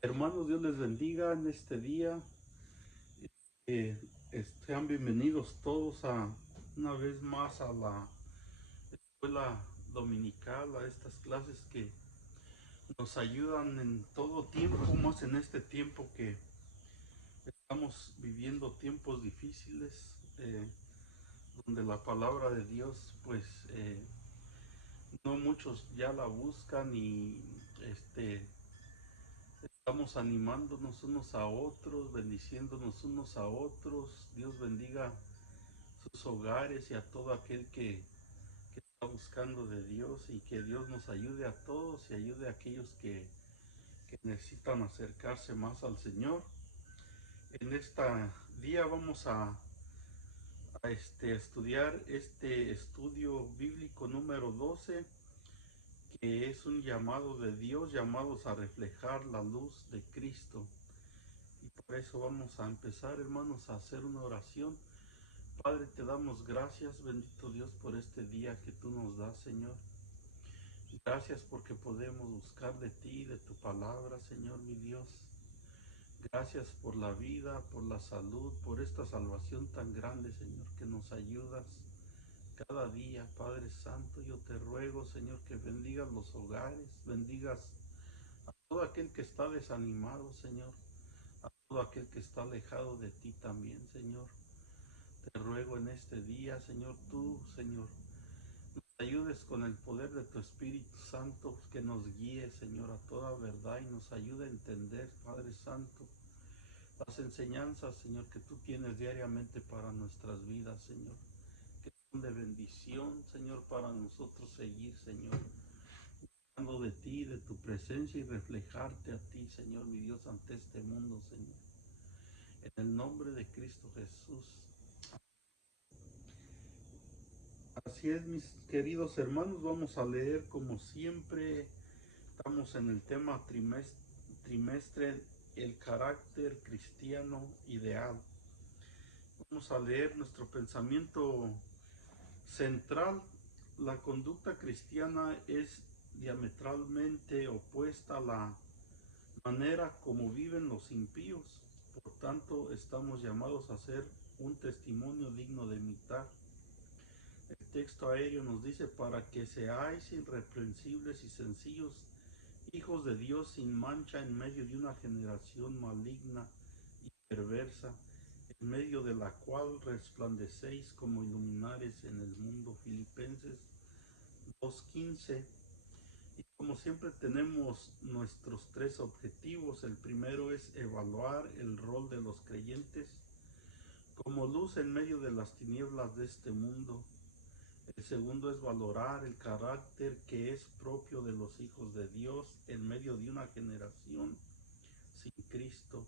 Hermanos, Dios les bendiga en este día. Sean bienvenidos todos una vez más a la escuela dominical, a estas clases que nos ayudan en todo tiempo, más en este tiempo que estamos viviendo tiempos difíciles, donde la palabra de Dios, pues, no muchos ya la buscan y este, estamos animándonos unos a otros, bendiciéndonos unos a otros. Dios bendiga sus hogares y a todo aquel que está buscando de Dios, y que Dios nos ayude a todos y ayude a aquellos que necesitan acercarse más al Señor. En este día vamos a estudiar este estudio bíblico número 12, que es un llamado de Dios, llamados a reflejar la luz de Cristo. Y por eso vamos a empezar, hermanos, a hacer una oración. Padre, te damos gracias, bendito Dios, por este día que tú nos das, Señor. Gracias porque podemos buscar de ti, de tu palabra, Señor mi Dios. Gracias por la vida, por la salud, por esta salvación tan grande, Señor, que nos ayudas cada día, Padre Santo. Yo te ruego, Señor, que bendigas los hogares, bendigas a todo aquel que está desanimado, Señor, a todo aquel que está alejado de ti también, Señor. Te ruego en este día, Señor, tú, Señor, nos ayudes con el poder de tu Espíritu Santo, que nos guíe, Señor, a toda verdad y nos ayude a entender, Padre Santo, las enseñanzas, Señor, que tú tienes diariamente para nuestras vidas, Señor, que son de bendición, Señor, para nosotros seguir, Señor, buscando de ti, de tu presencia y reflejarte a ti, Señor, mi Dios, ante este mundo, Señor. En el nombre de Cristo Jesús. Así es, mis queridos hermanos, vamos a leer como siempre. Estamos en el tema trimestre, el carácter cristiano ideal. Vamos a leer nuestro pensamiento central. La conducta cristiana es diametralmente opuesta a la manera como viven los impíos. Por tanto, estamos llamados a ser un testimonio digno de imitar. El texto aéreo nos dice: para que seáis irreprensibles y sencillos, hijos de Dios sin mancha en medio de una generación maligna y perversa, en medio de la cual resplandecéis como iluminares en el mundo. Filipenses 2:15. Y como siempre tenemos nuestros tres objetivos. El primero es evaluar el rol de los creyentes como luz en medio de las tinieblas de este mundo. El segundo es valorar el carácter que es propio de los hijos de Dios en medio de una generación sin Cristo.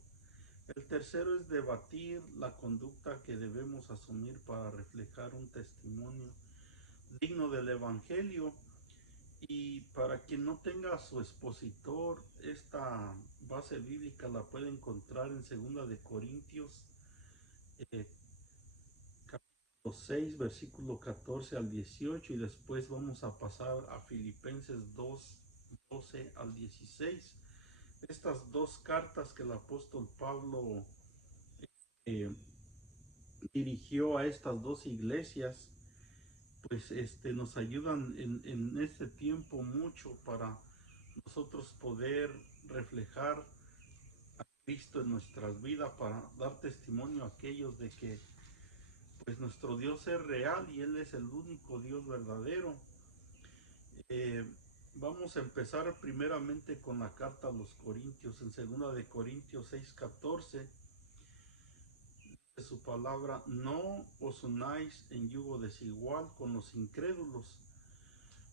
El tercero es debatir la conducta que debemos asumir para reflejar un testimonio digno del Evangelio. Y para quien no tenga su expositor, esta base bíblica la puede encontrar en 2 eh, capítulo 6, versículo 14 al 18, y después vamos a pasar a Filipenses 2, 12 al 16. Estas dos cartas que el apóstol Pablo eh, dirigió a estas dos iglesias, pues nos ayudan en este tiempo mucho para nosotros poder reflejar a Cristo en nuestras vidas, para dar testimonio a aquellos de que pues nuestro Dios es real y Él es el único Dios verdadero. Eh, Vamos a empezar primeramente con la carta a los Corintios. En 2 Corintios 6:14 de su palabra: no os unáis en yugo desigual con los incrédulos,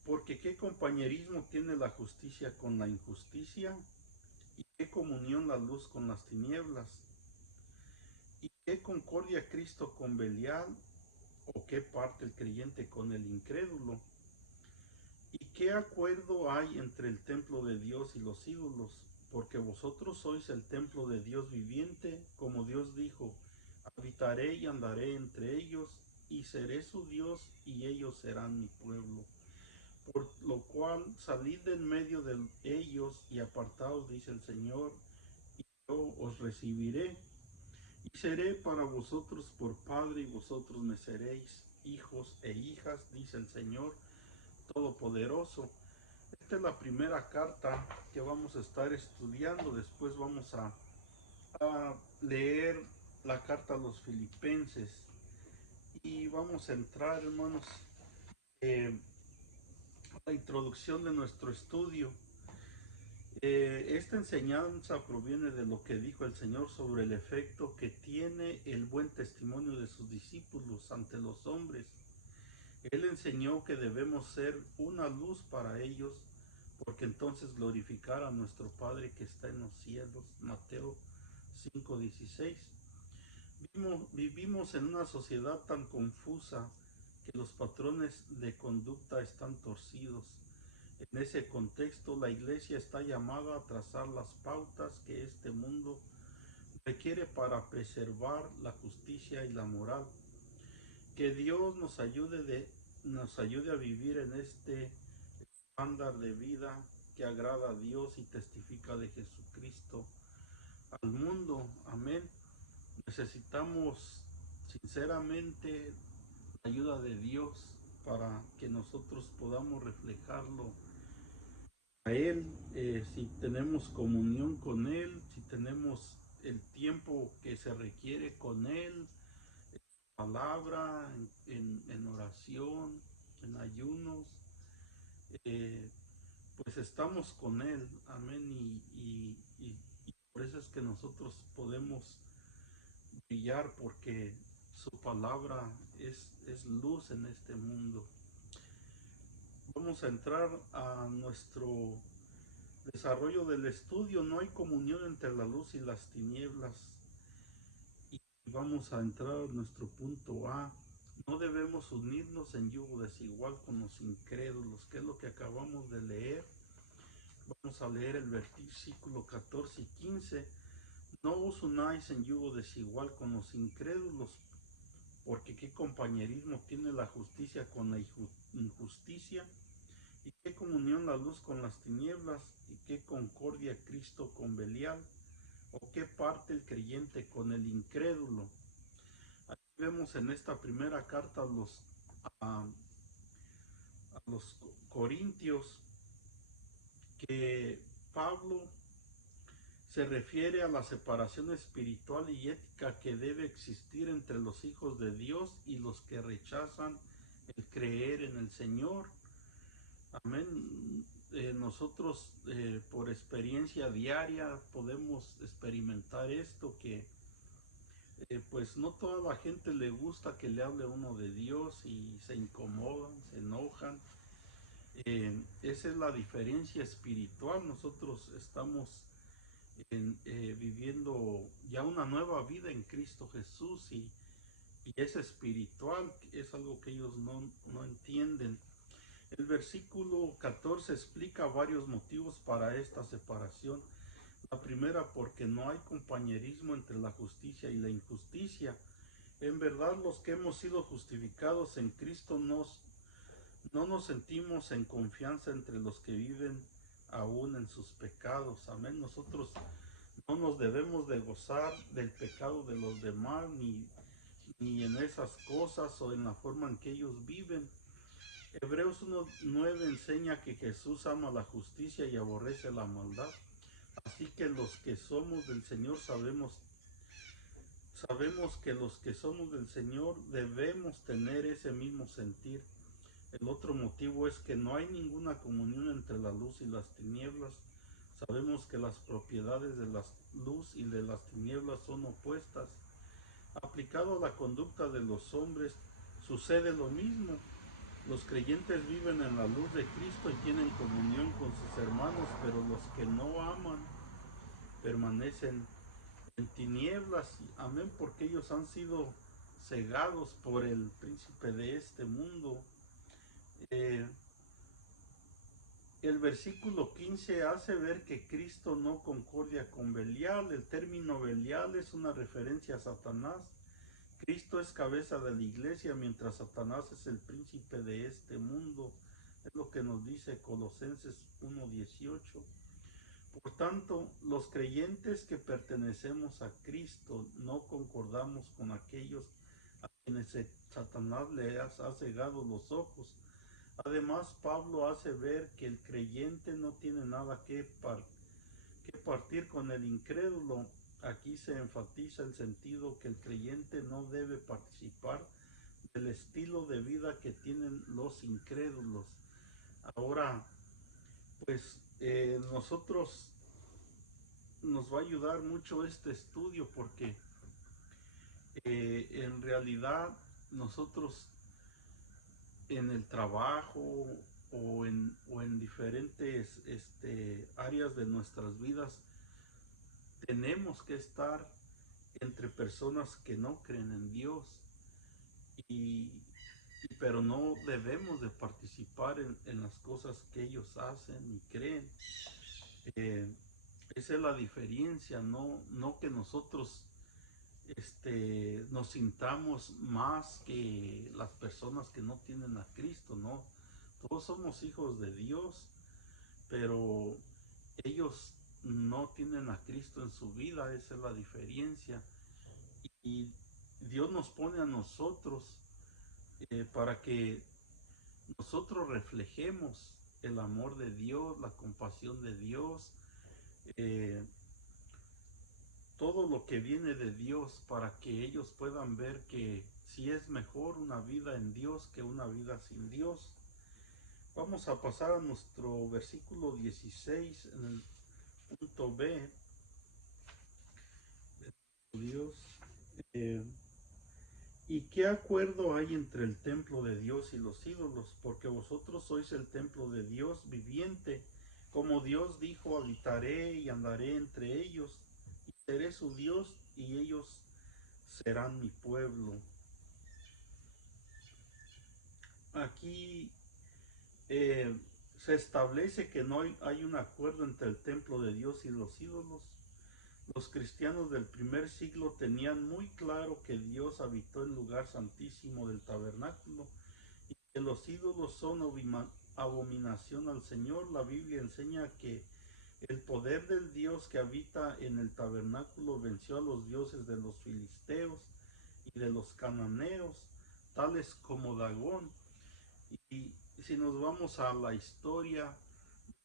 porque qué compañerismo tiene la justicia con la injusticia, y qué comunión la luz con las tinieblas, y qué concordia Cristo con Belial, o qué parte el creyente con el incrédulo, y qué acuerdo hay entre el templo de Dios y los ídolos, porque vosotros sois el templo de Dios viviente, como Dios dijo: habitaré y andaré entre ellos, y seré su Dios, y ellos serán mi pueblo. Por lo cual salid de en medio de ellos y apartaos, dice el Señor, yo os recibiré y seré para vosotros por Padre, y vosotros me seréis hijos e hijas, dice el Señor Todopoderoso. Esta es la primera carta que vamos a estar estudiando. Después vamos a leer la carta a los Filipenses. Y vamos a entrar, hermanos, a la introducción de nuestro estudio. Esta enseñanza proviene de lo que dijo el Señor sobre el efecto que tiene el buen testimonio de sus discípulos ante los hombres. Él enseñó que debemos ser una luz para ellos, porque entonces glorificar a nuestro Padre que está en los cielos. Mateo 5:16. Vivimos en una sociedad tan confusa que los patrones de conducta están torcidos. En ese contexto, la Iglesia está llamada a trazar las pautas que este mundo requiere para preservar la justicia y la moral. Que Dios nos ayude a vivir en este estándar de vida que agrada a Dios y testifica de Jesucristo al mundo. Amén. Necesitamos sinceramente la ayuda de Dios para que nosotros podamos reflejarlo a Él, si tenemos comunión con Él, si tenemos el tiempo que se requiere con Él, en palabra, en oración, en ayunos, pues estamos con Él, amén, y por eso es que nosotros podemos brillar, porque su palabra es luz en este mundo. Vamos a entrar a nuestro desarrollo del estudio. No hay comunión entre la luz y las tinieblas. Y vamos a entrar a nuestro punto A. No debemos unirnos en yugo desigual con los incrédulos, que es lo que acabamos de leer. Vamos a leer el versículo 14 y 15. No os unáis en yugo desigual con los incrédulos, porque qué compañerismo tiene la justicia con la injusticia, y qué comunión la luz con las tinieblas, y qué concordia Cristo con Belial, o qué parte el creyente con el incrédulo. Aquí vemos en esta primera carta a los Corintios que Pablo se refiere a la separación espiritual y ética que debe existir entre los hijos de Dios y los que rechazan el creer en el Señor. Amén. Nosotros por experiencia diaria podemos experimentar esto, que pues no toda la gente le gusta que le hable uno de Dios y se incomodan, se enojan. Esa es la diferencia espiritual. Nosotros estamos viviendo ya una nueva vida en Cristo Jesús, y es espiritual, es algo que ellos no entienden. El versículo 14 explica varios motivos para esta separación. La primera, porque no hay compañerismo entre la justicia y la injusticia. En verdad, los que hemos sido justificados en Cristo no nos sentimos en confianza entre los que viven aún en sus pecados. Amén. Nosotros no nos debemos de gozar del pecado de los demás, ni en esas cosas o en la forma en que ellos viven. Hebreos 1:9 enseña que Jesús ama la justicia y aborrece la maldad. Así que los que somos del Señor sabemos que los que somos del Señor debemos tener ese mismo sentir. El otro motivo es que no hay ninguna comunión entre la luz y las tinieblas. Sabemos que las propiedades de la luz y de las tinieblas son opuestas. Aplicado a la conducta de los hombres, sucede lo mismo. Los creyentes viven en la luz de Cristo y tienen comunión con sus hermanos, pero los que no aman permanecen en tinieblas. Amén, porque ellos han sido cegados por el príncipe de este mundo. El versículo 15 hace ver que Cristo no concordia con Belial. El término Belial es una referencia a Satanás. Cristo es cabeza de la iglesia, mientras Satanás es el príncipe de este mundo. Es lo que nos dice Colosenses 1:18. Por tanto, los creyentes que pertenecemos a Cristo no concordamos con aquellos a quienes Satanás ha cegado los ojos. Además, Pablo hace ver que el creyente no tiene nada que partir con el incrédulo. Aquí se enfatiza el sentido que el creyente no debe participar del estilo de vida que tienen los incrédulos. Ahora, pues nosotros nos va a ayudar mucho este estudio porque en realidad nosotros en el trabajo o en diferentes áreas de nuestras vidas tenemos que estar entre personas que no creen en Dios y, pero no debemos de participar en las cosas que ellos hacen y creen. Eh, Esa es la diferencia, no que nosotros nos sintamos más que las personas que no tienen a Cristo, no. Todos somos hijos de Dios, pero ellos no tienen a Cristo en su vida, esa es la diferencia. Y Dios nos pone a nosotros para que nosotros reflejemos el amor de Dios, la compasión de Dios, eh, todo lo que viene de Dios para que ellos puedan ver que si es mejor una vida en Dios que una vida sin Dios. Vamos a pasar a nuestro versículo 16 en el punto B. Dios. Eh, ¿Y qué acuerdo hay entre el templo de Dios y los ídolos? Porque vosotros sois el templo de Dios viviente. Como Dios dijo, habitaré y andaré entre ellos, y seré su Dios, y ellos serán mi pueblo. Aquí eh, se establece que no hay un acuerdo entre el templo de Dios y los ídolos. Los cristianos del primer siglo tenían muy claro que Dios habitó el lugar santísimo del tabernáculo y que los ídolos son abominación al Señor. La Biblia enseña que el poder del Dios que habita en el tabernáculo venció a los dioses de los filisteos y de los cananeos, tales como Dagón. Y si nos vamos a la historia,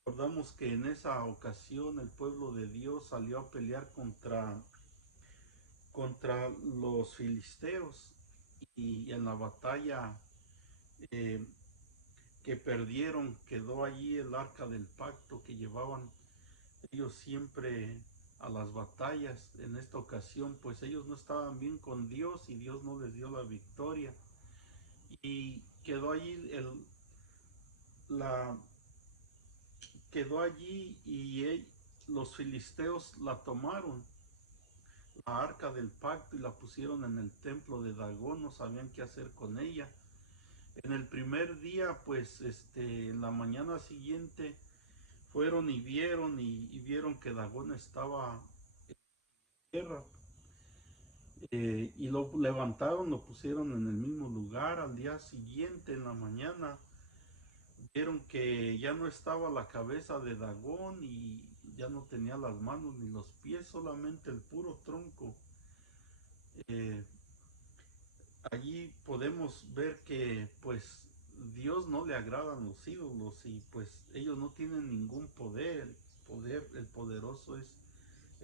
recordamos que en esa ocasión el pueblo de Dios salió a pelear contra los filisteos y en la batalla eh, que perdieron quedó allí el arca del pacto que llevaban ellos siempre a las batallas. En esta ocasión pues ellos no estaban bien con Dios y Dios no les dio la victoria y la, quedó allí y los filisteos la tomaron, la arca del pacto, y la pusieron en el templo de Dagón. No sabían qué hacer con ella. En el primer día, pues, en la mañana siguiente, fueron y vieron que Dagón estaba en tierra. Y lo levantaron, lo pusieron en el mismo lugar. Al día siguiente, en la mañana, vieron que ya no estaba la cabeza de Dagón y ya no tenía las manos ni los pies, solamente el puro tronco. Eh, Allí podemos ver que pues Dios no le agradan los ídolos y pues ellos no tienen ningún poder. El poderoso es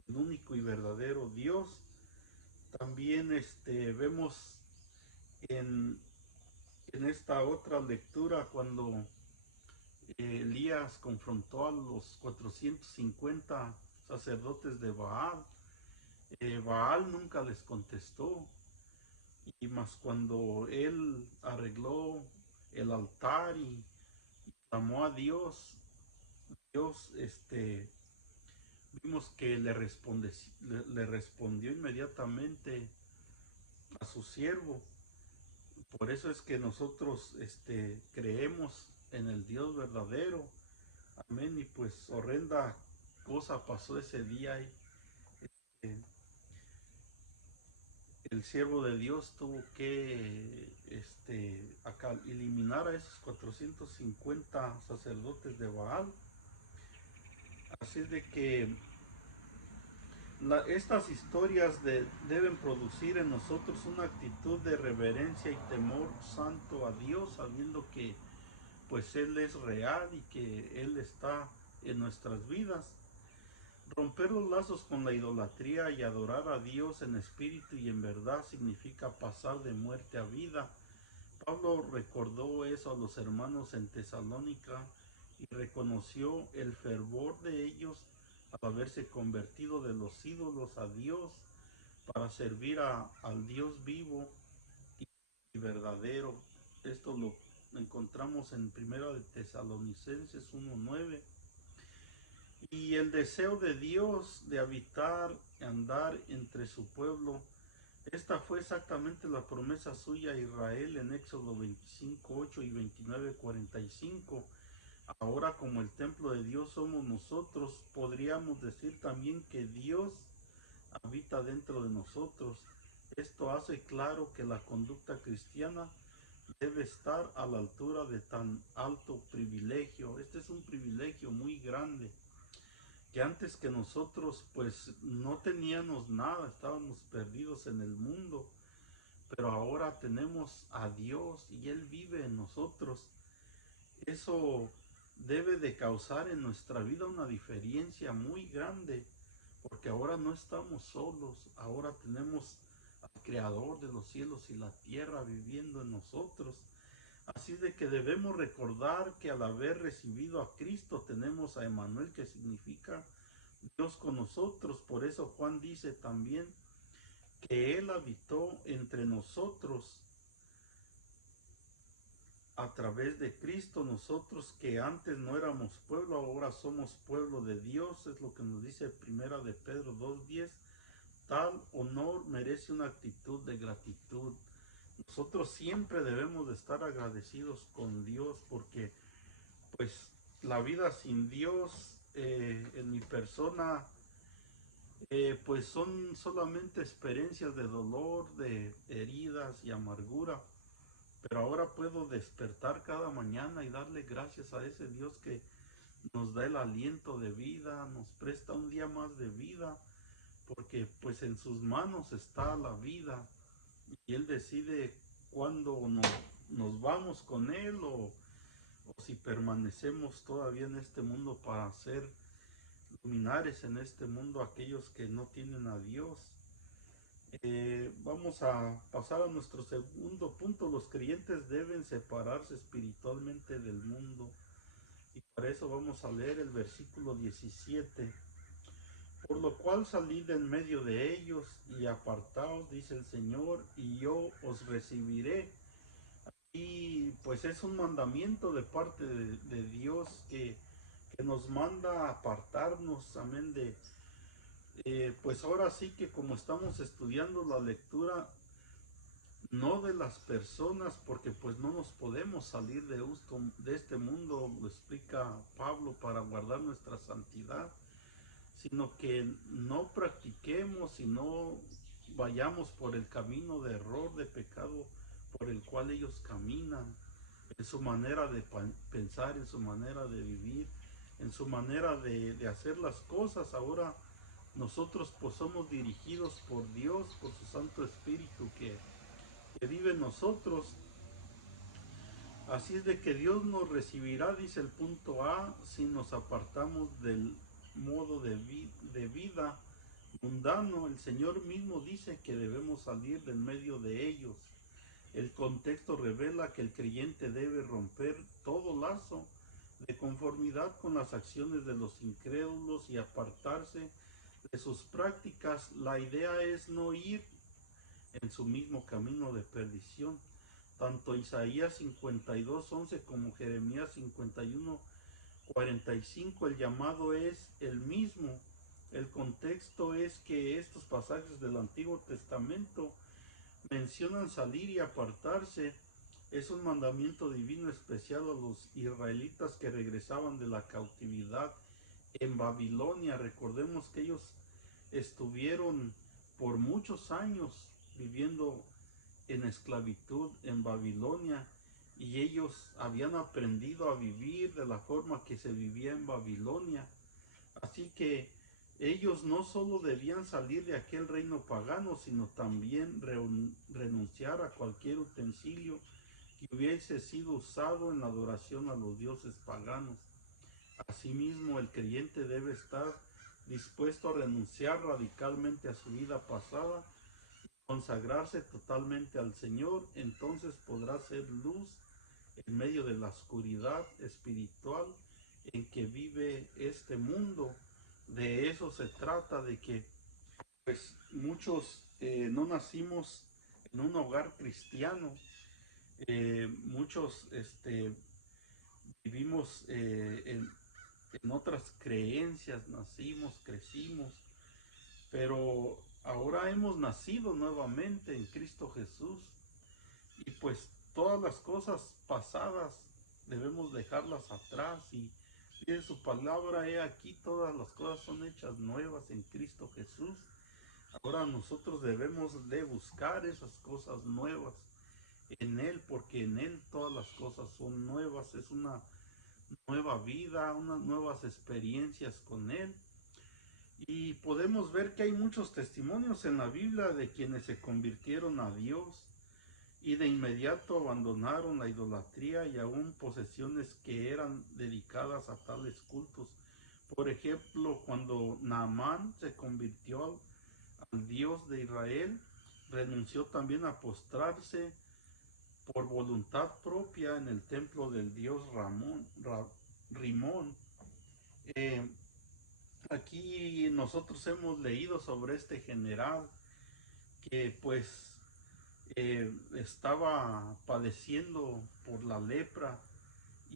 el único y verdadero Dios. También vemos en, en esta otra lectura cuando Elías confrontó a los 450 sacerdotes de Baal. Baal nunca les contestó, y más cuando él arregló el altar y clamó a Dios, Dios vimos que le respondió inmediatamente a su siervo. Por eso es que nosotros creemos en el Dios verdadero. Amén. Y pues horrenda cosa pasó ese día. Eh, el siervo de Dios tuvo que eliminar a esos 450 sacerdotes de Baal. Así es de que estas historias deben producir en nosotros una actitud de reverencia y temor santo a Dios, sabiendo que pues Él es real y que Él está en nuestras vidas. Romper los lazos con la idolatría y adorar a Dios en espíritu y en verdad significa pasar de muerte a vida. Pablo recordó eso a los hermanos en Tesalónica y reconoció el fervor de ellos al haberse convertido de los ídolos a Dios para servir al Dios vivo y verdadero. Esto lo encontramos en Primera de Tesalonicenses 1:9. Y el deseo de Dios de habitar, andar entre su pueblo, esta fue exactamente la promesa suya a Israel en Éxodo 25:8 y 29:45. Ahora, como el templo de Dios somos nosotros, podríamos decir también que Dios habita dentro de nosotros. Esto hace claro que la conducta cristiana debe estar a la altura de tan alto privilegio. Este es un privilegio muy grande, que antes que nosotros pues no teníamos nada, estábamos perdidos en el mundo, pero ahora tenemos a Dios y Él vive en nosotros. Eso debe de causar en nuestra vida una diferencia muy grande, porque ahora no estamos solos, ahora tenemos al Creador de los cielos y la tierra viviendo en nosotros. Así de que debemos recordar que al haber recibido a Cristo tenemos a Emmanuel, que significa Dios con nosotros. Por eso Juan dice también que Él habitó entre nosotros a través de Cristo. Nosotros que antes no éramos pueblo, ahora somos pueblo de Dios. Es lo que nos dice Primera de Pedro 2:10. Tal honor merece una actitud de gratitud. Nosotros siempre debemos de estar agradecidos con Dios, porque pues la vida sin Dios, en mi persona, pues son solamente experiencias de dolor, de heridas y amargura. Pero ahora puedo despertar cada mañana y darle gracias a ese Dios que nos da el aliento de vida, nos presta un día más de vida, porque pues en sus manos está la vida y Él decide cuándo nos vamos con Él, o si permanecemos todavía en este mundo para ser luminares en este mundo aquellos que no tienen a Dios. Vamos a pasar a nuestro segundo punto. Los creyentes deben separarse espiritualmente del mundo. Y para eso vamos a leer el versículo 17. Por lo cual salid en medio de ellos y apartaos, dice el Señor, y yo os recibiré. Y pues es un mandamiento de parte de Dios que nos manda a apartarnos, amén, pues ahora sí que como estamos estudiando la lectura, no de las personas, porque pues no nos podemos salir de este mundo, lo explica Pablo, para guardar nuestra santidad, sino que no practiquemos y no vayamos por el camino de error, de pecado, por el cual ellos caminan, en su manera de pensar, en su manera de vivir, en su manera de hacer las cosas. Ahora nosotros pues somos dirigidos por Dios, por su Santo Espíritu que vive en nosotros. Así es de que Dios nos recibirá, dice el punto A, si nos apartamos del modo de vida mundano. El Señor mismo dice que debemos salir del medio de ellos. El contexto revela que el creyente debe romper todo lazo de conformidad con las acciones de los incrédulos y apartarse de sus prácticas. La idea es no ir en su mismo camino de perdición. Tanto Isaías 52:11 como Jeremías 51:45, el llamado es el mismo. El contexto es que estos pasajes del Antiguo Testamento mencionan salir y apartarse. Es un mandamiento divino especial a los israelitas que regresaban de la cautividad en Babilonia. Recordemos que ellos estuvieron por muchos años viviendo en esclavitud en Babilonia, y ellos habían aprendido a vivir de la forma que se vivía en Babilonia. Así que ellos no solo debían salir de aquel reino pagano, sino también renunciar a cualquier utensilio que hubiese sido usado en la adoración a los dioses paganos. Asimismo, el creyente debe estar dispuesto a renunciar radicalmente a su vida pasada, consagrarse totalmente al Señor. Entonces podrá ser luz en medio de la oscuridad espiritual en que vive este mundo. De eso se trata, de que pues muchos no nacimos en un hogar cristiano, muchos vivimos en otras creencias, nacimos, crecimos, pero ahora hemos nacido nuevamente en Cristo Jesús, y pues todas las cosas pasadas debemos dejarlas atrás, y dice su palabra: he aquí, todas las cosas son hechas nuevas en Cristo Jesús. Ahora nosotros debemos de buscar esas cosas nuevas en Él, porque en Él todas las cosas son nuevas. Es una nueva vida, unas nuevas experiencias con Él. Y podemos ver que hay muchos testimonios en la Biblia de quienes se convirtieron a Dios y de inmediato abandonaron la idolatría y aún posesiones que eran dedicadas a tales cultos. Por ejemplo, cuando Naamán se convirtió al Dios de Israel, renunció también a postrarse por voluntad propia en el templo del dios Rimón. Eh, Aquí nosotros hemos leído sobre este general que pues estaba padeciendo por la lepra,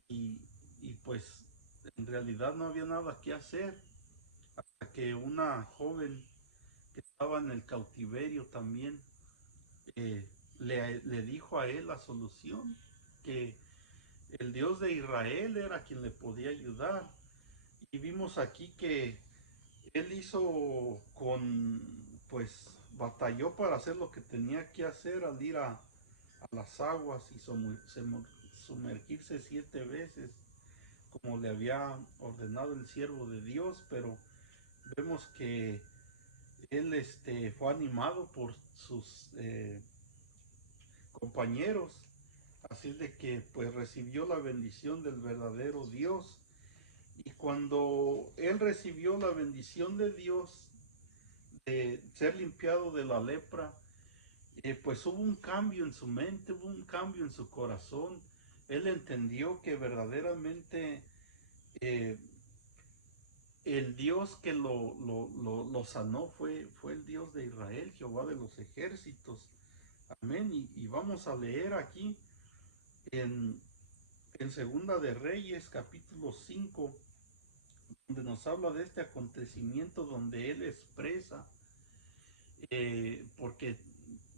y, y pues en realidad no había nada que hacer, hasta que una joven que estaba en el cautiverio también eh, le dijo a él la solución, que el Dios de Israel era quien le podía ayudar. Y vimos aquí que él hizo pues batalló para hacer lo que tenía que hacer al ir a las aguas y sumergirse 7 veces, como le había ordenado el siervo de Dios. Pero vemos que él fue animado por sus compañeros, así de que pues recibió la bendición del verdadero Dios. Y cuando él recibió la bendición de Dios de ser limpiado de la lepra, pues hubo un cambio en su mente, hubo un cambio en su corazón. Él entendió que verdaderamente eh, el Dios que lo sanó fue el Dios de Israel, Jehová de los ejércitos. Amén. Y vamos a leer aquí en, en Segunda de Reyes, capítulo 5, donde nos habla de este acontecimiento, donde él expresa, porque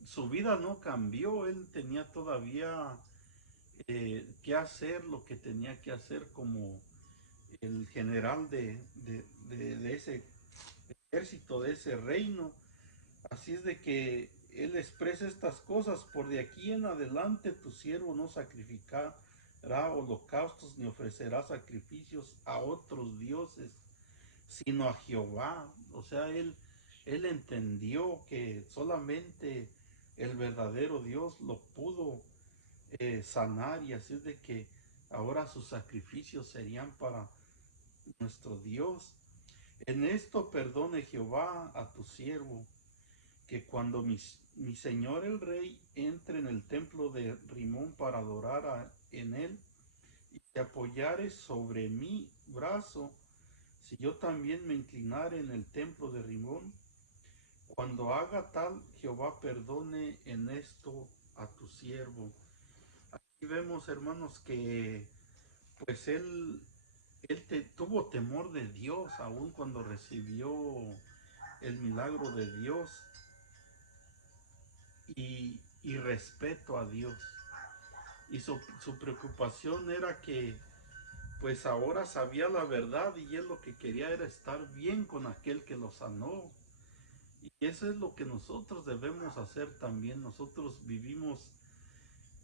su vida no cambió, él tenía todavía que hacer lo que tenía que hacer como el general de ese ejército, de ese reino. Así es de que él expresa estas cosas: por de aquí en adelante tu siervo no sacrificará holocaustos ni ofrecerá sacrificios a otros dioses, sino a Jehová. O sea, él entendió que solamente el verdadero Dios lo pudo sanar, y así es de que ahora sus sacrificios serían para nuestro Dios. En esto perdone Jehová a tu siervo, que cuando mi señor el rey entre en el templo de Rimón para adorar en él, y te apoyare sobre mi brazo, si yo también me inclinare en el templo de Rimón, cuando haga tal, Jehová perdone en esto a tu siervo. Aquí vemos, hermanos, que pues él tuvo temor de Dios, aun cuando recibió el milagro de Dios, y respeto a Dios. Y su preocupación era que pues ahora sabía la verdad, y él lo que quería era estar bien con aquel que lo sanó. Y eso es lo que nosotros debemos hacer también. Nosotros vivimos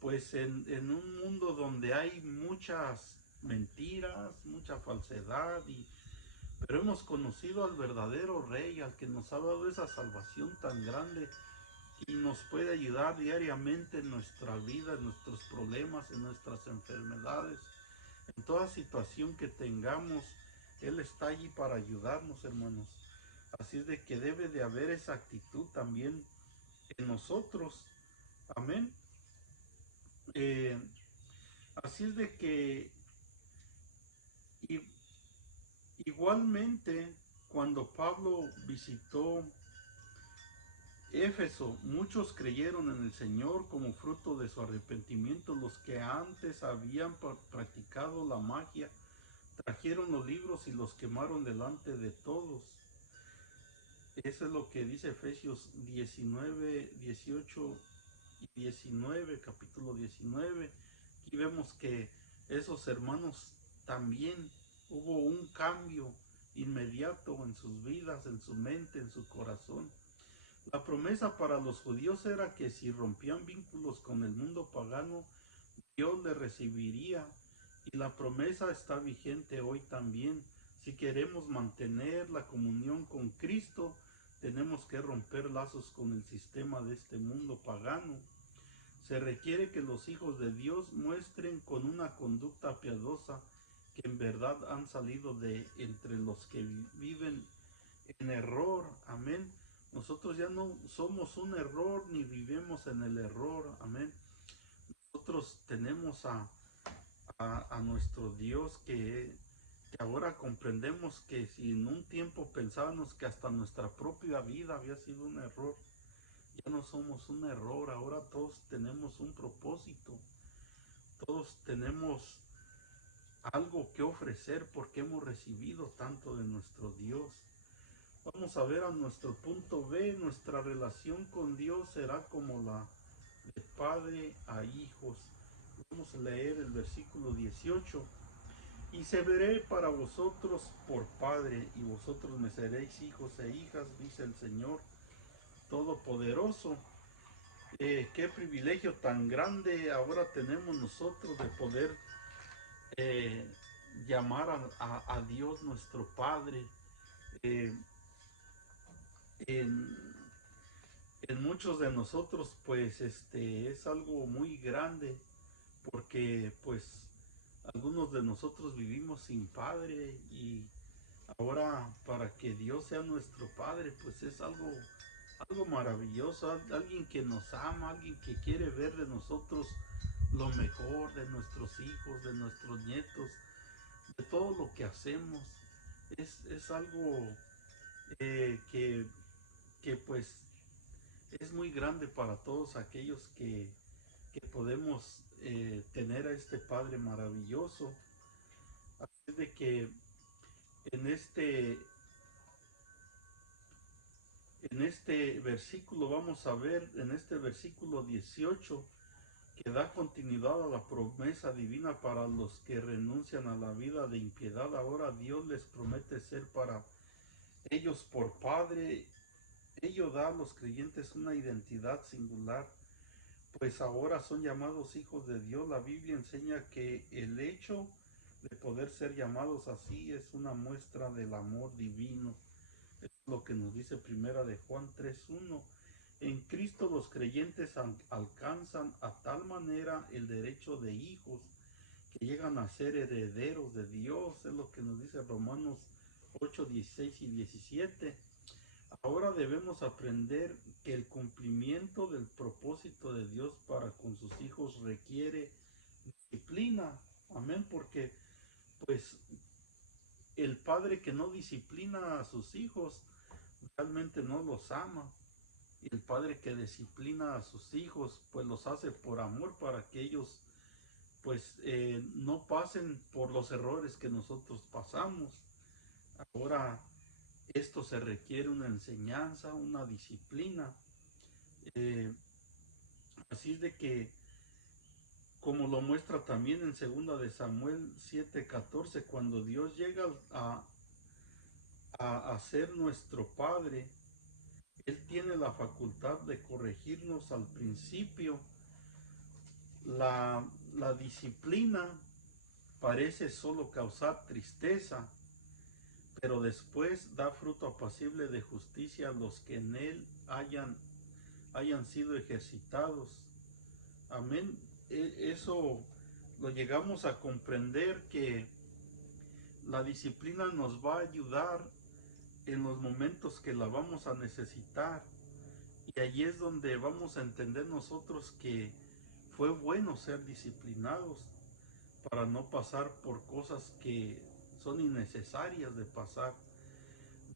pues en un mundo donde hay muchas mentiras, mucha falsedad, pero hemos conocido al verdadero Rey, al que nos ha dado esa salvación tan grande y nos puede ayudar diariamente en nuestra vida, en nuestros problemas, en nuestras enfermedades, en toda situación que tengamos. Él está allí para ayudarnos, hermanos. Así es de que debe de haber esa actitud también en nosotros. Amén. Eh, Así es de que igualmente cuando Pablo visitó Éfeso, muchos creyeron en el Señor como fruto de su arrepentimiento. Los que antes habían practicado la magia trajeron los libros y los quemaron delante de todos. Eso es lo que dice Efesios 19, 18 y 19, capítulo 19. Aquí vemos que esos hermanos también hubo un cambio inmediato en sus vidas, en su mente, en su corazón. La promesa para los judíos era que si rompían vínculos con el mundo pagano, Dios les recibiría. Y la promesa está vigente hoy también. Si queremos mantener la comunión con Cristo, tenemos que romper lazos con el sistema de este mundo pagano. Se requiere que los hijos de Dios muestren con una conducta piadosa que en verdad han salido de entre los que viven en error. Amén. Nosotros ya no somos un error ni vivimos en el error. Amén. Nosotros tenemos a nuestro Dios que ahora comprendemos que si en un tiempo pensábamos que hasta nuestra propia vida había sido un error, ya no somos un error. Ahora todos tenemos un propósito. Todos tenemos algo que ofrecer porque hemos recibido tanto de nuestro Dios. Vamos a ver a nuestro punto B. Nuestra relación con Dios será como la de padre a hijos. Vamos a leer el versículo 18. Y se veré para vosotros por padre, y vosotros me seréis hijos e hijas, dice el Señor Todopoderoso. Qué privilegio tan grande ahora tenemos nosotros de poder eh, llamar a Dios nuestro Padre. Eh, en, en muchos de nosotros pues es algo muy grande porque pues algunos de nosotros vivimos sin padre y ahora para que Dios sea nuestro Padre pues es algo maravilloso, alguien que nos ama, alguien que quiere ver de nosotros lo mejor, de nuestros hijos, de nuestros nietos, de todo lo que hacemos. Es algo que pues es muy grande para todos aquellos que podemos tener a este Padre maravilloso. Así de que en este, en este versículo vamos a ver, en este versículo 18, que da continuidad a la promesa divina para los que renuncian a la vida de impiedad. Ahora Dios les promete ser para ellos por Padre. Ello da a los creyentes una identidad singular, pues ahora son llamados hijos de Dios. La Biblia enseña que el hecho de poder ser llamados así es una muestra del amor divino. Es lo que nos dice primera de Juan 3:1. En Cristo los creyentes alcanzan a tal manera el derecho de hijos que llegan a ser herederos de Dios. Es lo que nos dice Romanos 8:16 y 17. Ahora debemos aprender que el cumplimiento del propósito de Dios para con sus hijos requiere disciplina. Amén, porque pues el padre que no disciplina a sus hijos realmente no los ama. Y el padre que disciplina a sus hijos pues los hace por amor para que ellos pues no pasen por los errores que nosotros pasamos. Ahora esto se requiere una enseñanza, una disciplina. Eh, Así es de que, como lo muestra también en 2 de Samuel 7:14, cuando Dios llega a ser nuestro Padre, Él tiene la facultad de corregirnos al principio. La disciplina parece solo causar tristeza, pero después da fruto apacible de justicia a los que en él hayan sido ejercitados. Amén. Eso lo llegamos a comprender, que la disciplina nos va a ayudar en los momentos que la vamos a necesitar. Y allí es donde vamos a entender nosotros que fue bueno ser disciplinados para no pasar por cosas que son innecesarias de pasar.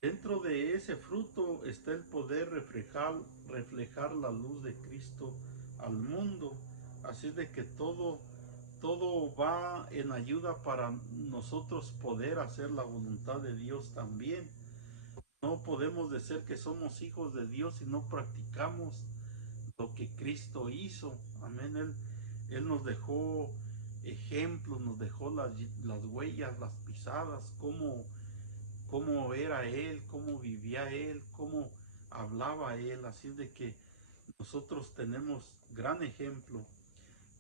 Dentro de ese fruto está el poder reflejar la luz de Cristo al mundo. Así de que todo va en ayuda para nosotros poder hacer la voluntad de Dios también. No podemos decir que somos hijos de Dios si no practicamos lo que Cristo hizo. Amén. Él nos dejó ejemplos, nos dejó las huellas, las pisadas, cómo era Él, cómo vivía Él, cómo hablaba Él. Así de que nosotros tenemos gran ejemplo.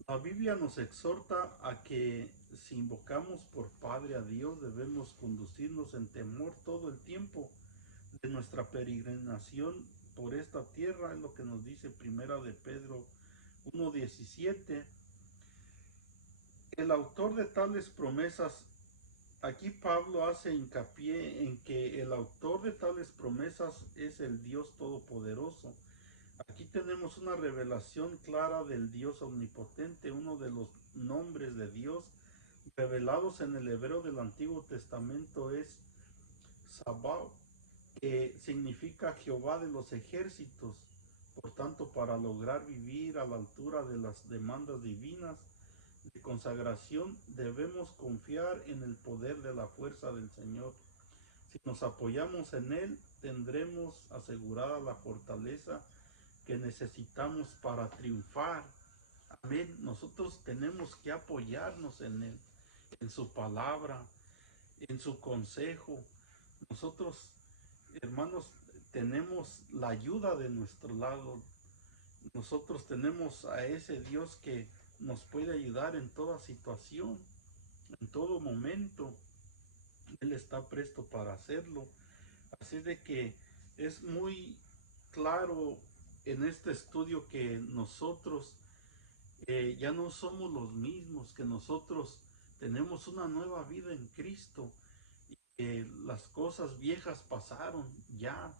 La Biblia nos exhorta a que si invocamos por Padre a Dios, debemos conducirnos en temor todo el tiempo de nuestra peregrinación por esta tierra. Es lo que nos dice Primera de Pedro 1:17. El autor de tales promesas, aquí Pablo hace hincapié en que el autor de tales promesas es el Dios Todopoderoso. Aquí tenemos una revelación clara del Dios omnipotente, uno de los nombres de Dios revelados en el hebreo del Antiguo Testamento es Sabaoth, que significa Jehová de los ejércitos. Por tanto, para lograr vivir a la altura de las demandas divinas de consagración, debemos confiar en el poder de la fuerza del Señor. Si nos apoyamos en Él, tendremos asegurada la fortaleza que necesitamos para triunfar. Amén. Nosotros tenemos que apoyarnos en Él, en su palabra, en su consejo. Nosotros, hermanos, tenemos la ayuda de nuestro lado. Nosotros tenemos a ese Dios que nos puede ayudar en toda situación, en todo momento. Él está presto para hacerlo. Así de que es muy claro en este estudio que nosotros ya no somos los mismos, que nosotros tenemos una nueva vida en Cristo, y que las cosas viejas pasaron ya,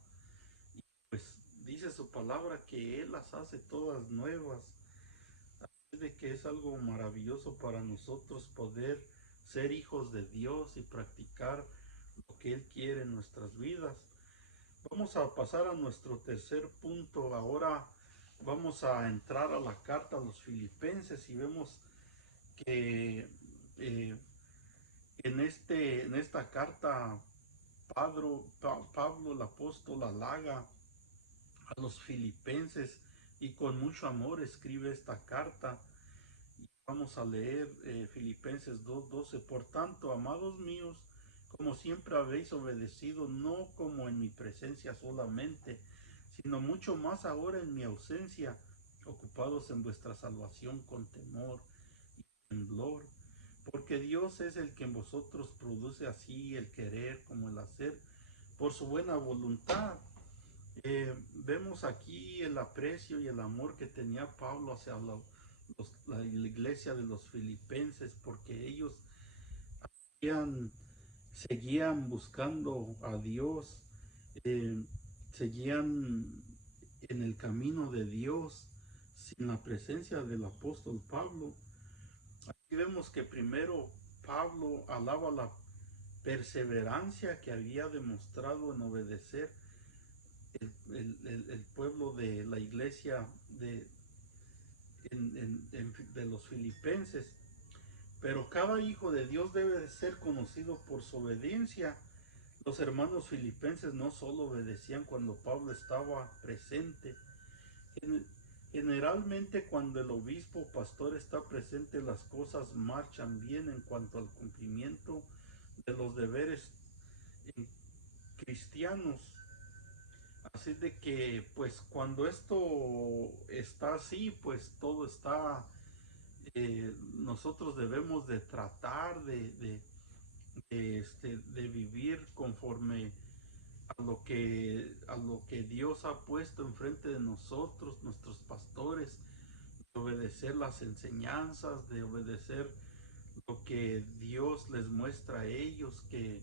y pues dice su palabra que Él las hace todas nuevas. Así de que es algo maravilloso para nosotros poder ser hijos de Dios y practicar lo que Él quiere en nuestras vidas. Vamos a pasar a nuestro tercer punto. Ahora vamos a entrar a la carta a los Filipenses y vemos que en esta carta Pablo el apóstol halaga a los filipenses y con mucho amor escribe esta carta. Vamos a leer Filipenses 2:12. Por tanto, amados míos, como siempre habéis obedecido, no como en mi presencia solamente, sino mucho más ahora en mi ausencia, ocupados en vuestra salvación con temor y temblor, porque Dios es el que en vosotros produce así el querer como el hacer, por su buena voluntad. Vemos aquí el aprecio y el amor que tenía Pablo hacia la iglesia de los filipenses, porque ellos seguían buscando a Dios, eh, seguían en el camino de Dios sin la presencia del apóstol Pablo. Aquí vemos que primero Pablo alaba la perseverancia que había demostrado en obedecer el pueblo de la iglesia de los filipenses. Pero cada hijo de Dios debe de ser conocido por su obediencia. Los hermanos filipenses no solo obedecían cuando Pablo estaba presente. Generalmente cuando el obispo o pastor está presente, las cosas marchan bien en cuanto al cumplimiento de los deberes cristianos. Así de que pues cuando esto está así, pues todo está, nosotros debemos de tratar de vivir conforme a lo que Dios ha puesto enfrente de nosotros, nuestros pastores, de obedecer las enseñanzas, de obedecer lo que Dios les muestra a ellos, que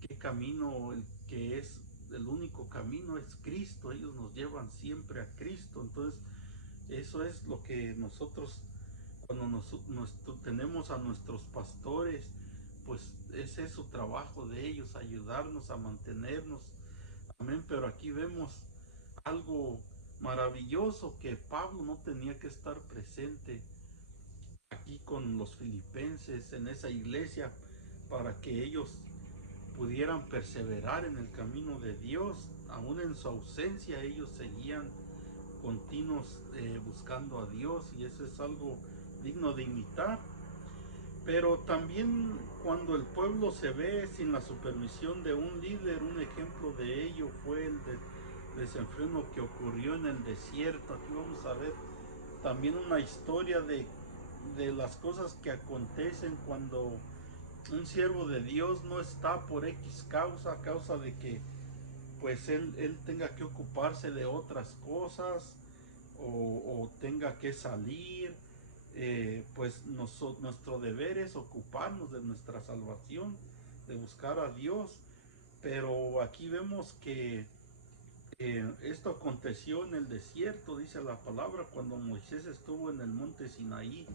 qué camino, el que es el único camino es Cristo. Ellos nos llevan siempre a Cristo. Entonces eso es lo que nosotros, cuando tenemos a nuestros pastores, pues ese es su trabajo de ellos, ayudarnos a mantenernos. Amén. Pero aquí vemos algo maravilloso, que Pablo no tenía que estar presente aquí con los filipenses en esa iglesia para que ellos pudieran perseverar en el camino de Dios. Aún en su ausencia ellos seguían continuos buscando a Dios, y eso es algo digno de imitar. Pero también cuando el pueblo se ve sin la supervisión de un líder, un ejemplo de ello fue el desenfreno que ocurrió en el desierto. Aquí vamos a ver también una historia de las cosas que acontecen cuando un siervo de Dios no está por X causa, a causa de que pues él tenga que ocuparse de otras cosas, o tenga que salir. Pues nuestro deber es ocuparnos de nuestra salvación, de buscar a Dios. Pero aquí vemos que esto aconteció en el desierto, dice la palabra, cuando Moisés estuvo en el monte Sinaí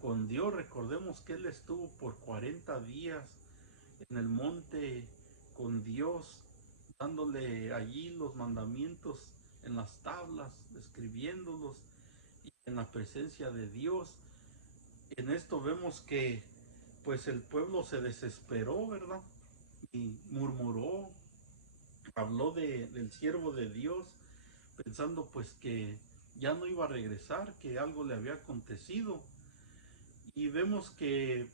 con Dios. Recordemos que él estuvo por 40 días en el monte con Dios, dándole allí los mandamientos en las tablas, escribiéndolos, y en la presencia de Dios. En esto vemos que pues el pueblo se desesperó, ¿verdad? Y murmuró, habló del siervo de Dios, pensando pues que ya no iba a regresar, que algo le había acontecido. Y vemos que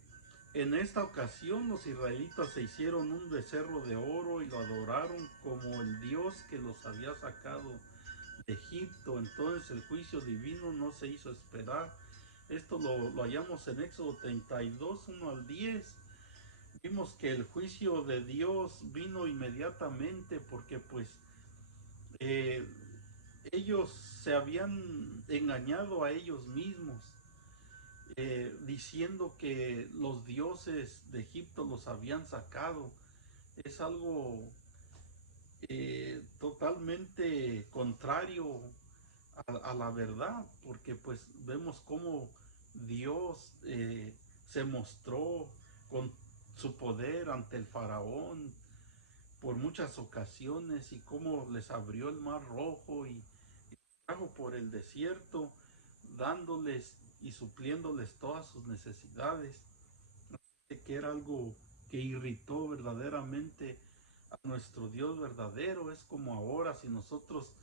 en esta ocasión los israelitas se hicieron un becerro de oro y lo adoraron como el Dios que los había sacado de Egipto. Entonces el juicio divino no se hizo esperar. Esto lo hallamos en Éxodo 32, 1 al 10. Vimos que el juicio de Dios vino inmediatamente, porque pues eh, ellos se habían engañado a ellos mismos, diciendo que los dioses de Egipto los habían sacado. Es algo totalmente contrario a la verdad, porque pues vemos cómo Dios se mostró con su poder ante el faraón por muchas ocasiones, y cómo les abrió el mar rojo y trajo por el desierto, dándoles y supliéndoles todas sus necesidades. Que era algo que irritó verdaderamente a nuestro Dios verdadero. Es como ahora, si nosotros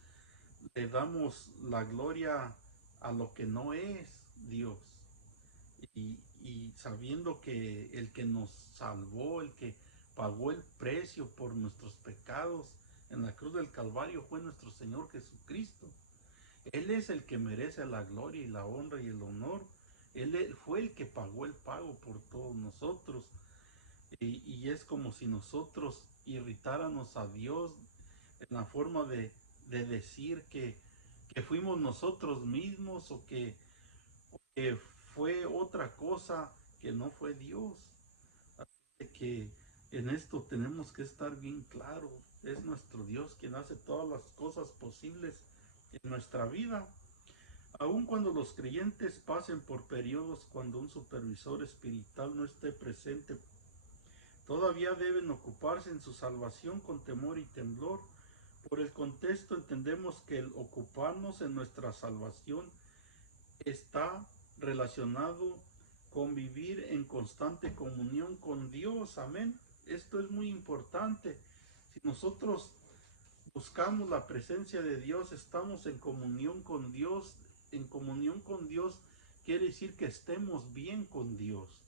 le damos la gloria a lo que no es Dios, y sabiendo que el que nos salvó, el que pagó el precio por nuestros pecados en la cruz del Calvario, fue nuestro Señor Jesucristo. Él es el que merece la gloria y la honra y el honor. Él fue el que pagó el pago por todos nosotros. Y es como si nosotros irritáramos a Dios en la forma de decir que fuimos nosotros mismos, o que fue otra cosa que no fue Dios. Así que en esto tenemos que estar bien claro. Es nuestro Dios quien hace todas las cosas posibles en nuestra vida. Aun cuando los creyentes pasen por periodos cuando un supervisor espiritual no esté presente, todavía deben ocuparse en su salvación con temor y temblor. Por el contexto entendemos que el ocuparnos en nuestra salvación está relacionado con vivir en constante comunión con Dios. Amén. Esto es muy importante. Si nosotros buscamos la presencia de Dios, estamos en comunión con Dios. En comunión con Dios quiere decir que estemos bien con Dios.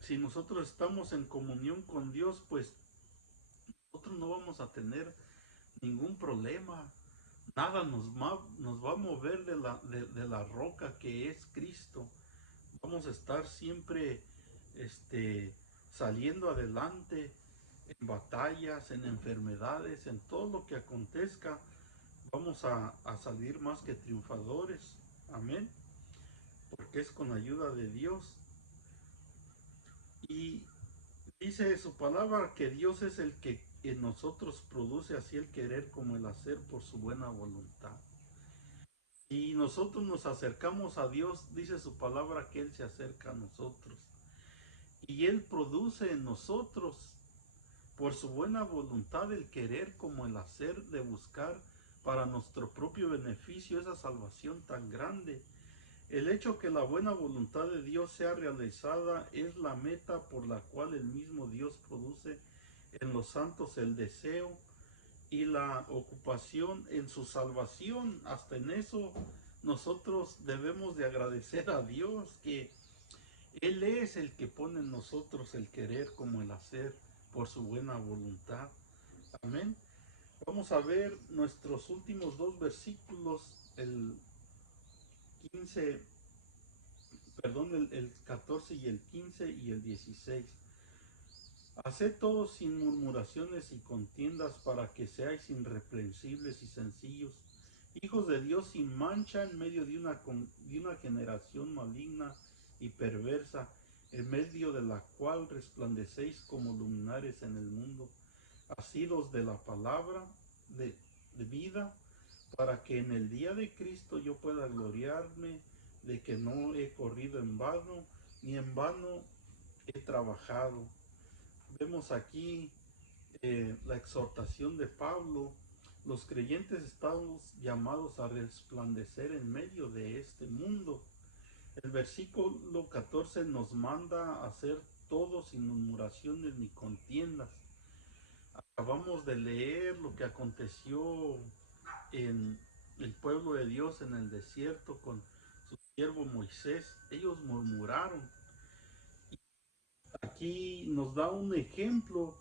Si nosotros estamos en comunión con Dios, pues nosotros no vamos a tener ningún problema. Nada nos va a mover de la roca que es Cristo. Vamos a estar siempre saliendo adelante en batallas, en enfermedades, en todo lo que acontezca, vamos a salir más que triunfadores. Amén. Porque es con ayuda de Dios. Y dice su palabra que Dios es el que en nosotros produce así el querer como el hacer por su buena voluntad. Y nosotros nos acercamos a Dios, dice su palabra que Él se acerca a nosotros. Y Él produce en nosotros, por su buena voluntad, el querer como el hacer, de buscar para nuestro propio beneficio esa salvación tan grande. El hecho que la buena voluntad de Dios sea realizada es la meta por la cual el mismo Dios produce en los santos el deseo y la ocupación en su salvación. Hasta en eso nosotros debemos de agradecer a Dios, que Él es el que pone en nosotros el querer como el hacer por su buena voluntad. Amén. Vamos a ver nuestros últimos dos versículos, el 15, perdón, el 14 y el 15 y el 16. Haced todo sin murmuraciones y contiendas, para que seáis irreprensibles y sencillos, hijos de Dios sin mancha en medio de una generación maligna y perversa, en medio de la cual resplandecéis como luminares en el mundo, asidos de la palabra de vida, para que en el día de Cristo yo pueda gloriarme de que no he corrido en vano, ni en vano he trabajado. Vemos aquí la exhortación de Pablo. Los creyentes estamos llamados a resplandecer en medio de este mundo. El versículo 14 nos manda a hacer todo sin murmuraciones ni contiendas. Acabamos de leer lo que aconteció en el pueblo de Dios en el desierto con su siervo Moisés. Ellos murmuraron. Aquí nos da un ejemplo.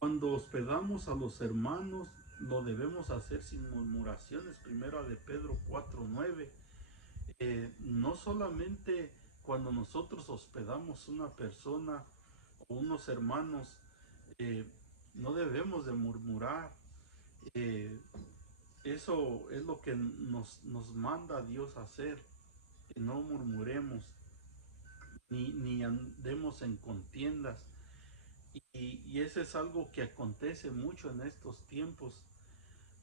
Cuando hospedamos a los hermanos, lo debemos hacer sin murmuraciones. Primera de Pedro 4:9. No solamente cuando nosotros hospedamos una persona o unos hermanos, eh, no debemos de murmurar. Eh, Eso es lo que nos manda Dios a hacer, que no murmuremos, ni andemos en contiendas. Y eso es algo que acontece mucho en estos tiempos,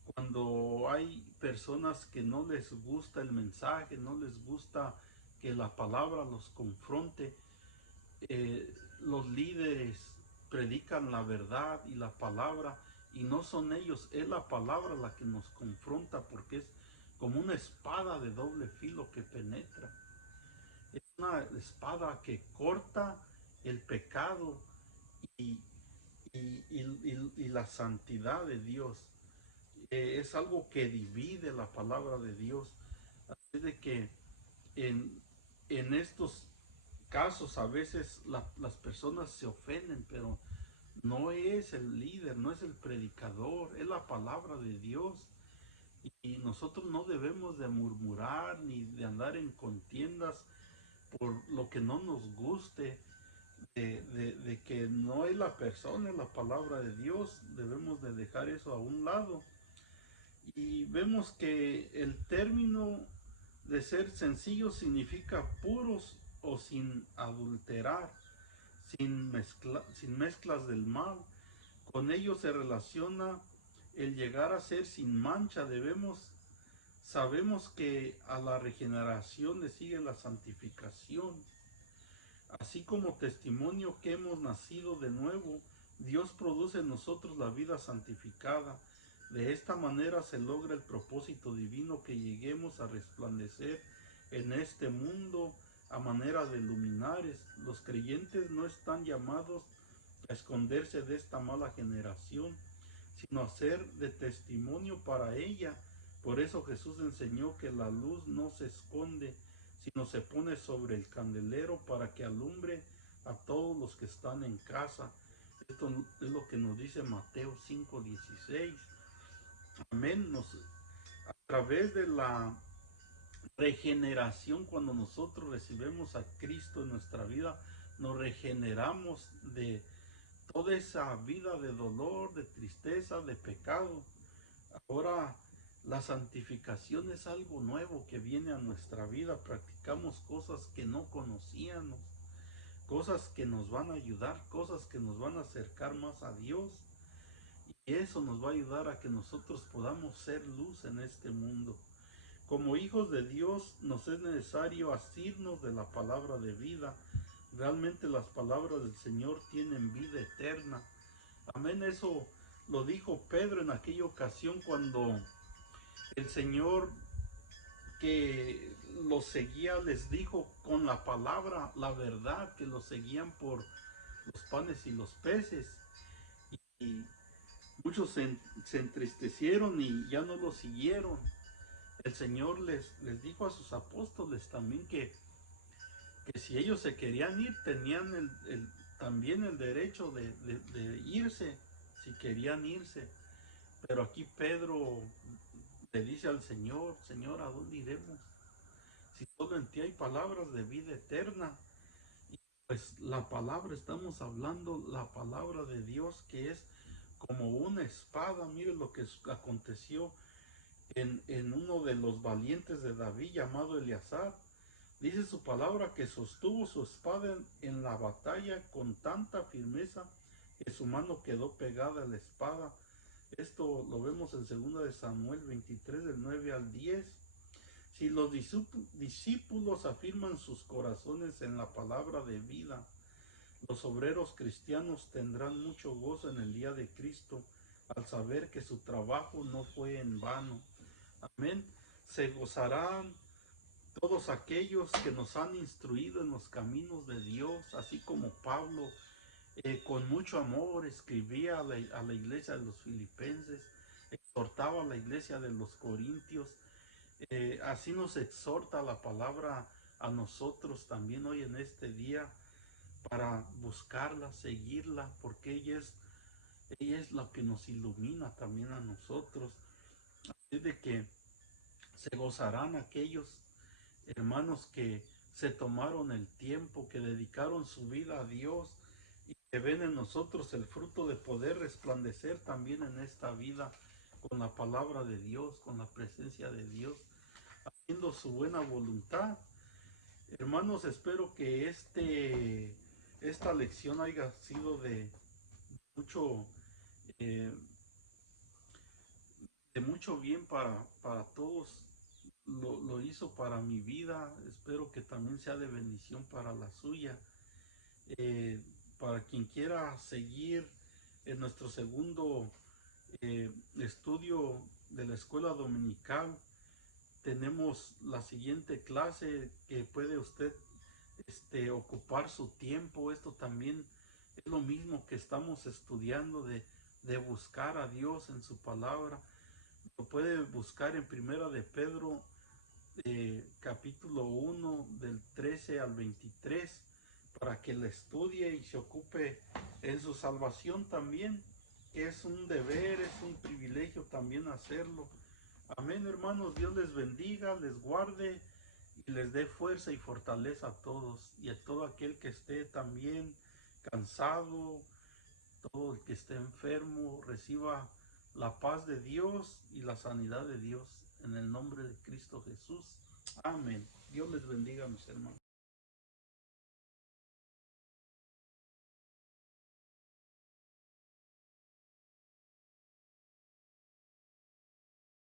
cuando hay personas que no les gusta el mensaje, no les gusta que la palabra los confronte. Los líderes predican la verdad y la palabra, y no son ellos, es la palabra la que nos confronta, porque es como una espada de doble filo que penetra. Es una espada que corta el pecado y, y la santidad de Dios. Es algo que divide la palabra de Dios. Así de que en, en estos casos a veces las personas se ofenden, pero no es el líder, no es el predicador, es la palabra de Dios. Y nosotros no debemos de murmurar ni de andar en contiendas por lo que no nos guste, de que no es la persona, es la palabra de Dios. Debemos de dejar eso a un lado. Y vemos que el término de ser sencillo significa puros o sin adulterar, sin mezclas del mal. Con ello se relaciona el llegar a ser sin mancha. Sabemos que a la regeneración le sigue la santificación. Así como testimonio que hemos nacido de nuevo, Dios produce en nosotros la vida santificada. De esta manera se logra el propósito divino, que lleguemos a resplandecer en este mundo a manera de luminares. Los creyentes no están llamados a esconderse de esta mala generación, sino a ser de testimonio para ella. Por eso Jesús enseñó que la luz no se esconde, sino se pone sobre el candelero para que alumbre a todos los que están en casa. Esto es lo que nos dice Mateo 5:16. Amén. A través de la regeneración, cuando nosotros recibimos a Cristo en nuestra vida, nos regeneramos de toda esa vida de dolor, de tristeza, de pecado. Ahora la santificación es algo nuevo que viene a nuestra vida. Practicamos cosas que no conocíamos, cosas que nos van a ayudar, cosas que nos van a acercar más a Dios. Y eso nos va a ayudar a que nosotros podamos ser luz en este mundo. Como hijos de Dios nos es necesario asirnos de la palabra de vida. Realmente las palabras del Señor tienen vida eterna. Amén, eso lo dijo Pedro en aquella ocasión cuando el Señor que los seguía les dijo con la palabra, la verdad, que los seguían por los panes y los peces. Y muchos se entristecieron y ya no lo siguieron. El Señor les dijo a sus apóstoles también que si ellos se querían ir, tenían también el derecho de irse, si querían irse. Pero aquí Pedro le dice al Señor, Señor, ¿a dónde iremos? Si solo en ti hay palabras de vida eterna. Y pues la palabra, estamos hablando, la palabra de Dios que es como una espada. Mire lo que aconteció en uno de los valientes de David llamado Eleazar. Dice su palabra que sostuvo su espada en la batalla con tanta firmeza que su mano quedó pegada a la espada. Esto lo vemos en 2 de Samuel 23, del 9 al 10. Si los discípulos afirman sus corazones en la palabra de vida, los obreros cristianos tendrán mucho gozo en el día de Cristo al saber que su trabajo no fue en vano. Amén. Se gozarán todos aquellos que nos han instruido en los caminos de Dios, así como Pablo con mucho amor escribía a la iglesia de los filipenses, exhortaba a la iglesia de los corintios. Así nos exhorta la palabra a nosotros también hoy en este día para buscarla, seguirla, porque ella es la que nos ilumina también a nosotros. Así de que se gozarán aquellos hermanos que se tomaron el tiempo, que dedicaron su vida a Dios y que ven en nosotros el fruto de poder resplandecer también en esta vida con la palabra de Dios, con la presencia de Dios, haciendo su buena voluntad. Hermanos, espero que esta lección haya sido mucho, eh, de mucho bien para todos. Lo hizo para mi vida, espero que también sea de bendición para la suya. Eh, para quien quiera seguir en nuestro segundo estudio de la escuela dominical, tenemos la siguiente clase que puede usted ocupar su tiempo. Esto también es lo mismo que estamos estudiando de buscar a Dios en su palabra. Lo puede buscar en Primera de Pedro, capítulo 1, del 13 al 23, para que la estudie y se ocupe en su salvación también, que es un deber, es un privilegio también hacerlo. Amén, hermanos. Dios les bendiga, les guarde y les dé fuerza y fortaleza a todos y a todo aquel que esté también cansado, todo el que esté enfermo, reciba la paz de Dios y la sanidad de Dios en el nombre de Cristo Jesús. Amén. Dios les bendiga, mis hermanos.